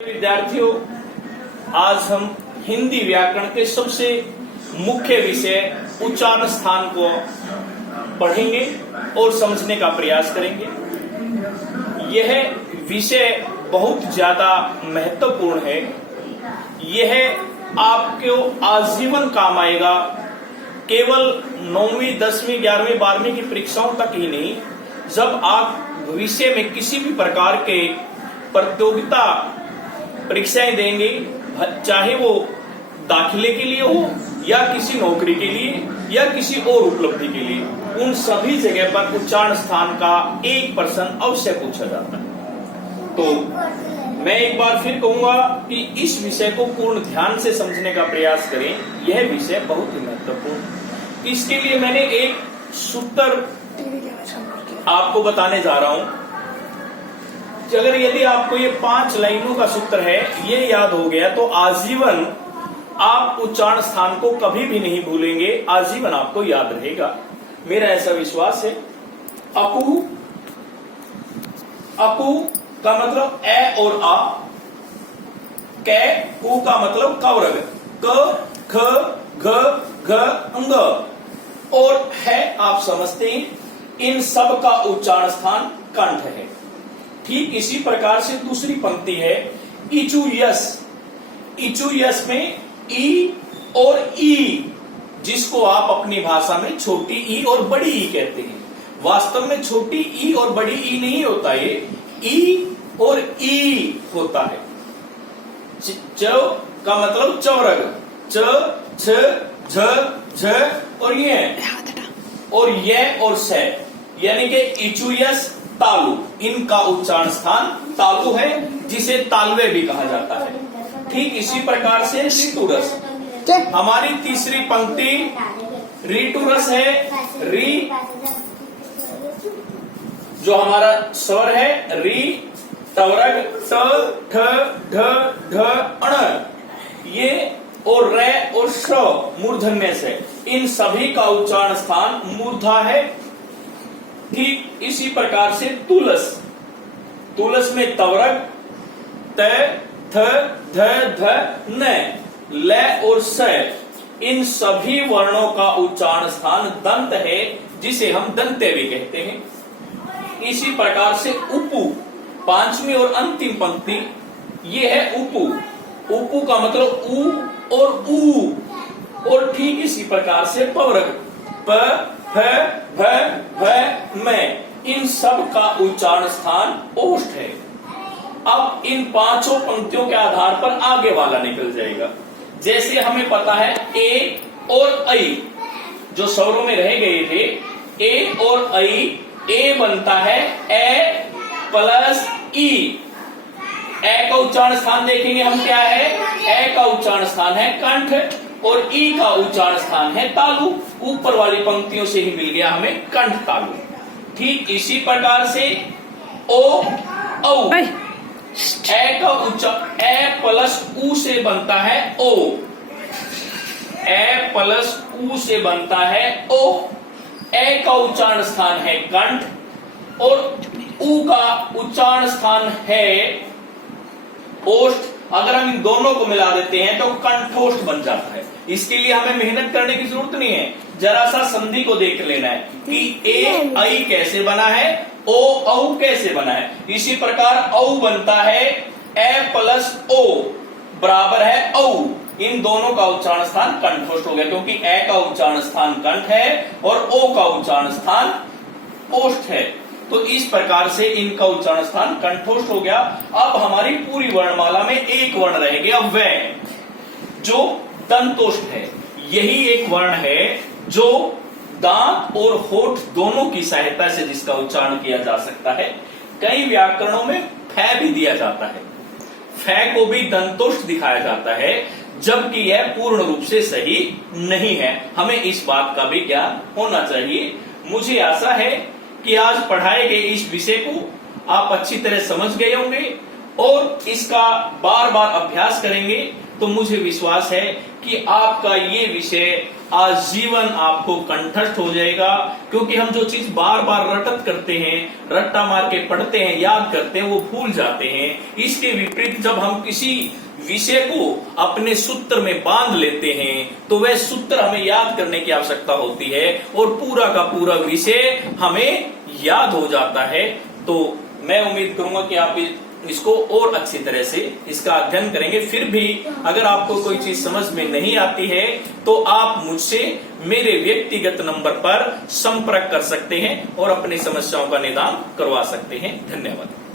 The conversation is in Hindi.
विद्यार्थियों, आज हम हिंदी व्याकरण के सबसे मुख्य विषय उच्चारण स्थान को पढ़ेंगे और समझने का प्रयास करेंगे। यह विषय बहुत ज्यादा महत्वपूर्ण है। यह आपको आजीवन काम आएगा। केवल 9वीं, 10वीं, 11वीं, 12वीं की परीक्षाओं तक ही नहीं, जब आप भविष्य में किसी भी प्रकार के प्रतियोगिता परीक्षाएं देंगे, चाहे वो दाखिले के लिए हो या किसी नौकरी के लिए या किसी और उपलब्धि के लिए, उन सभी जगह पर उच्चारण स्थान का एक प्रश्न अवश्य पूछा जाता है। तो मैं एक बार फिर कहूंगा कि इस विषय को पूर्ण ध्यान से समझने का प्रयास करें। यह विषय बहुत ही महत्वपूर्ण। इसके लिए मैंने एक सूत्र आपको बताने जा रहा हूं। अगर यदि आपको ये 5 लाइनों का सूत्र है, ये याद हो गया तो आजीवन आप उच्चारण स्थान को कभी भी नहीं भूलेंगे, आजीवन आपको याद रहेगा, मेरा ऐसा विश्वास है। अकु, अकु का मतलब ए और आ, कै, उ का मतलब कवरग, क, ख, घ, घ, अंग, और है आप समझते हैं, इन सब का उच्चारण स्थान कंठ है। ठीक इसी प्रकार से दूसरी पंक्ति है इचु यस। इचु यस में ई और ई, जिसको आप अपनी भाषा में छोटी ई और बड़ी ई कहते हैं, वास्तव में छोटी ई और बड़ी ई नहीं होता, ये ई और ई होता है। च का मतलब चौरग, च, छ, झ, झ और ये और से, यानी कि इचुयस तालु, इनका उच्चारण स्थान तालु है, जिसे तालवे भी कहा जाता है। ठीक इसी प्रकार से ऋतुरस, हमारी तीसरी पंक्ति ऋतुरस है। री जो हमारा स्वर है, री, तवरग, ट, ठ, ढ, अण, ये और रे और श मूर्धन्य से, इन सभी का उच्चारण स्थान मूर्धा है। ठीक इसी प्रकार से तुलस, तुलस में तवरग, त, थ, ध, ध, न, ल और स, इन सभी वर्णों का उच्चारण स्थान दंत है, जिसे हम दंते भी कहते हैं। इसी प्रकार से उपु, 5वीं और अंतिम पंक्ति, ये है उपु। उपु का मतलब उ और ऊ, और ठीक इसी प्रकार से पवरग, प, फ, भ, भ, में, इन सब का उच्चारण स्थान ओष्ठ है। अब इन 5 पंक्तियों के आधार पर आगे वाला निकल जाएगा। जैसे हमें पता है ए और ऐ जो स्वरों में रह गए थे, ए और ऐ, ए बनता है ए प्लस ई। ए का उच्चारण स्थान देखेंगे हम क्या है, ए का उच्चारण स्थान है कंठ और ई का उच्चारण स्थान है तालु। ऊपर वाली पंक्तियों से ही मिल गया हमें कंठ तालु। ठीक इसी प्रकार से ओ, औ, ए का उच्चारण ए प्लस उ से बनता है ओ, ए प्लस उ से बनता है ओ। ए का उच्चारण स्थान है कंठ और उ का उच्चारण स्थान है ओष्ठ। अगर हम इन दोनों को मिला देते हैं तो कंठोष्ठ बन जाता है। इसके लिए हमें मेहनत करने की जरूरत नहीं है, जरा सा संधि को देख लेना है कि ए ऐ कैसे बना है, ओ औ कैसे बना है। इसी प्रकार औ बनता है ए प्लस ओ बराबर है औ। इन दोनों का उच्चारण स्थान कंठोष्ठ हो गया, क्योंकि ए का उच्चारण स्थान कंठ है और ओ का उच्चारण स्थान ओष्ठ है। तो इस प्रकार से इनका उच्चारण स्थान कंठोष्ठ हो गया। अब हमारी पूरी वर्णमाला में एक वर्ण रह गया व, जो दंतोष्ठ है। यही एक वर्ण है जो दांत और होठ दोनों की सहायता से जिसका उच्चारण किया जा सकता है। कई व्याकरणों में फै भी दिया जाता है, फै को भी दंतोष्ठ दिखाया जाता है, जबकि यह पूर्ण रूप से सही नहीं है। हमें इस बात का भी ज्ञान होना चाहिए। मुझे आशा है कि आज पढ़ाए गए इस विषय को आप अच्छी तरह समझ गए होंगे और इसका बार बार अभ्यास करेंगे तो मुझे विश्वास है कि आपका ये विषय आजीवन आपको कंठस्थ हो जाएगा। क्योंकि हम जो चीज बार बार रटत करते हैं, रट्टा मार के पढ़ते हैं, याद करते हैं, वो भूल जाते हैं। इसके विपरीत जब हम किसी विषय को अपने सूत्र में बांध लेते हैं तो वह सूत्र हमें याद करने की आवश्यकता होती है और पूरा का पूरा विषय हमें याद हो जाता है। तो मैं उम्मीद करूंगा कि आप इसको और अच्छी तरह से इसका अध्ययन करेंगे। फिर भी अगर आपको कोई चीज समझ में नहीं आती है तो आप मुझसे मेरे व्यक्तिगत नंबर पर संपर्क कर सकते हैं और अपनी समस्याओं का निदान करवा सकते हैं। धन्यवाद।